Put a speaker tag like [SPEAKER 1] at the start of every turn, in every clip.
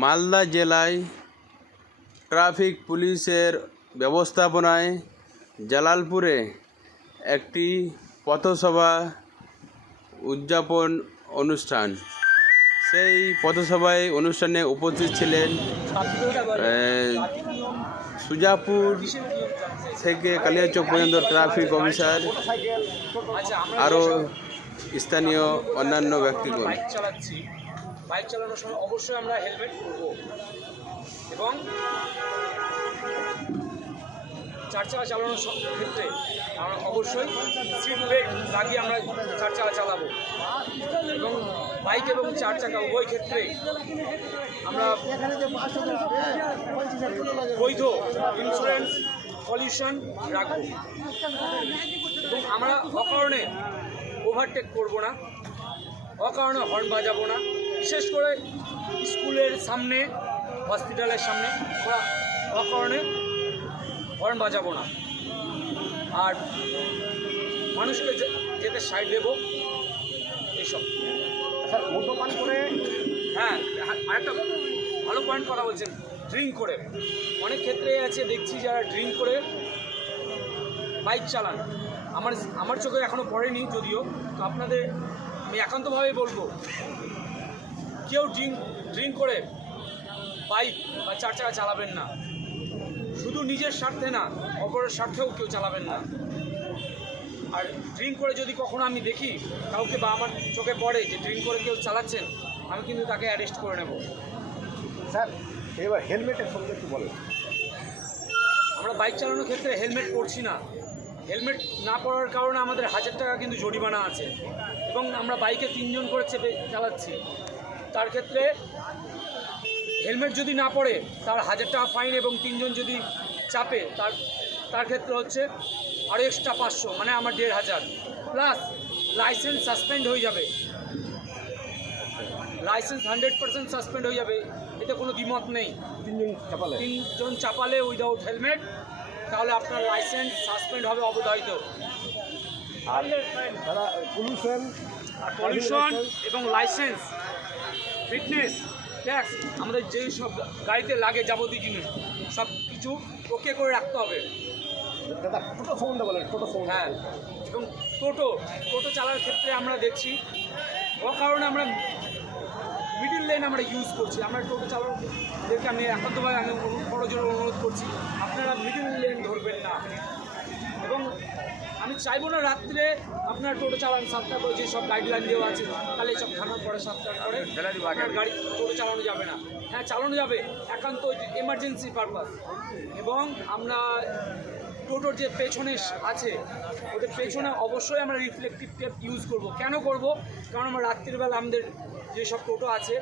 [SPEAKER 1] মালদা জেলায় ট্রাফিক পুলিশের ব্যবস্থাপনায় জালালপুরে একটি পথসভা উদযাপন অনুষ্ঠান। সেই পথসভায় অনুষ্ঠানে উপস্থিত ছিলেন সুজাপুর থেকে কালিয়াচক পর্যন্ত ট্রাফিক অফিসার আরও স্থানীয় অন্যান্য ব্যক্তিগণ।
[SPEAKER 2] বাইক চালানোর সময় অবশ্যই আমরা হেলমেট পরবো। এবং চার চাকা চালানোর ক্ষেত্রে আমরা অবশ্যই সিট বেল্ট লাগিয়ে আমরা চার চাকা চালাবো। এবং বাইক এবং চার চাকা উভয় ক্ষেত্রে আমরা বৈধ ইন্স্যুরেন্স পলিউশন রাখব। এবং আমরা অকারণে ওভারটেক করব না। অকারণে হর্ন বাজাবো না। বিশেষ করে স্কুলের সামনে হসপিটালের সামনে আমরা অকারণে হর্ন বাজাবো না। আর মানুষকে যেতে সাইড দেবো এইসব।
[SPEAKER 3] স্যার মদ্যপান করে
[SPEAKER 2] হ্যাঁ আরেকটা ভালো পয়েন্ট কথা বলছেন ড্রিঙ্ক করে। অনেক ক্ষেত্রে আছে দেখছি যারা ড্রিঙ্ক করে বাইক চালান। আমার আমার চোখে এখনও পড়েনি যদিও তো আপনাদের আমি একান্তভাবে বলব কেউ ড্রিঙ্ক ড্রিঙ্ক করে বাইক বা চার চাকা চালাবেন না। শুধু নিজের স্বার্থে না অপরের স্বার্থেও কেউ চালাবেন না। আর ড্রিঙ্ক করে যদি কখনো আমি দেখি কাউকে বা আমার চোখে পড়ে যে ড্রিঙ্ক করে কেউ চালাচ্ছেন আমি কিন্তু তাকে অ্যারেস্ট করে নেব।
[SPEAKER 3] স্যার এবার হেলমেটের সঙ্গে একটু বলেন।
[SPEAKER 2] আমরা বাইক চালানোর ক্ষেত্রে হেলমেট পরছি না। হেলমেট না পরার কারণে আমাদের হাজার টাকা কিন্তু জরিমানা আছে। এবং আমরা বাইকে তিনজন করে চেপে চালাচ্ছি। তার ক্ষেত্রে হেলমেট যদি না পড়ে তার হাজার টাকা ফাইন এবং তিনজন যদি চাপে তার তার ক্ষেত্রে হচ্ছে আরও এক্সট্রা পাঁচশো মানে আমার দেড় হাজার। প্লাস লাইসেন্স সাসপেন্ড হয়ে যাবে। লাইসেন্স হান্ড্রেড পার্সেন্ট সাসপেন্ড হয়ে যাবে। এতে কোনো দ্বিমত নেই।
[SPEAKER 3] তিনজন চাপালে?
[SPEAKER 2] তিনজন চাপালে উইদাউট হেলমেট তাহলে আপনার লাইসেন্স সাসপেন্ড হবে অবধারিত।
[SPEAKER 3] আর পলিউশন
[SPEAKER 2] এবং লাইসেন্স ফিটনেস ট্যাক্স আমাদের যেই সব গাড়িতে লাগে যাবতীয় জিনিস সব কিছু ওকে করে রাখতে হবে।
[SPEAKER 3] দাদা টোটো সম্বন্ধে বলেন টোটো সম্বন্ধে
[SPEAKER 2] হ্যাঁ এবং টোটো টোটো চালার ক্ষেত্রে আমরা দেখছি অকারণে আমরা মিডিল লেন আমরা ইউজ করছি। আমরা টোটো চালকদেরকে আমি একান্তভাবে আমি বড়জোর অনুরোধ করছি আপনারা মিডিল লেন ধরবেন না। এবং আমি চাইব না রাত্রে আপনার টোটো চালান সাতটা করে যে সব গাইডলাইন দেওয়া আছে তাহলে সব খানার পরে সাতটার পরে আপনার গাড়ি টোটো চালানো যাবে না। হ্যাঁ চালানো যাবে একান্ত এমার্জেন্সি পারপাস এবং আমরা টোটোর যে পেছনে আছে ওদের পেছনে অবশ্যই আমরা রিফ্লেকটিভ টেপ ইউজ করব। কেন করব? কারণ আমরা রাত্রিবেলা আমাদের যেসব টোটো আছে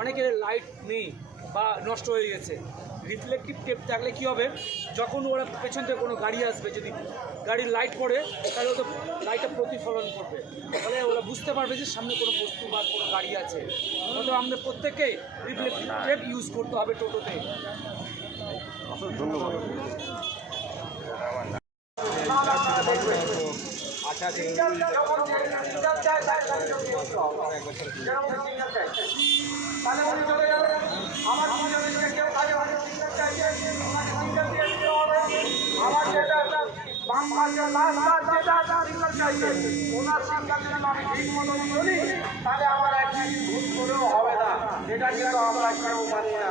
[SPEAKER 2] অনেকের লাইট নেই বা নষ্ট হয়ে গেছে। রিফ্লেকটিভ টেপ থাকলে কী হবে? যখন ওরা পেছন থেকে কোনো গাড়ি আসবে যদি গাড়ির লাইট পড়ে তাহলে ওদের লাইটটা প্রতিফলন করবে তাহলে ওরা বুঝতে পারবে যে সামনে কোনো বস্তু বা কোনো গাড়ি আছে। অথবা আমাদের প্রত্যেকেই রিফ্লেকটিভ টেপ ইউজ করতে হবে টোটোতে।
[SPEAKER 3] অসংখ্য ধন্যবাদ।
[SPEAKER 4] তাহলে উনি চলে যাবে আমার দুজনকে কেউ কাজে হয়তো সিগন্যাল চাইছে ওনাকে সিগন্যাল দিয়ে দিতে হবে আমার যেটা একটা একটা ওনার সিগন্যাল যদি ঠিক মতন চলি তাহলে আমার এক ভুল করেও হবে না। এটা কিন্তু আমরা কেউ মানি না।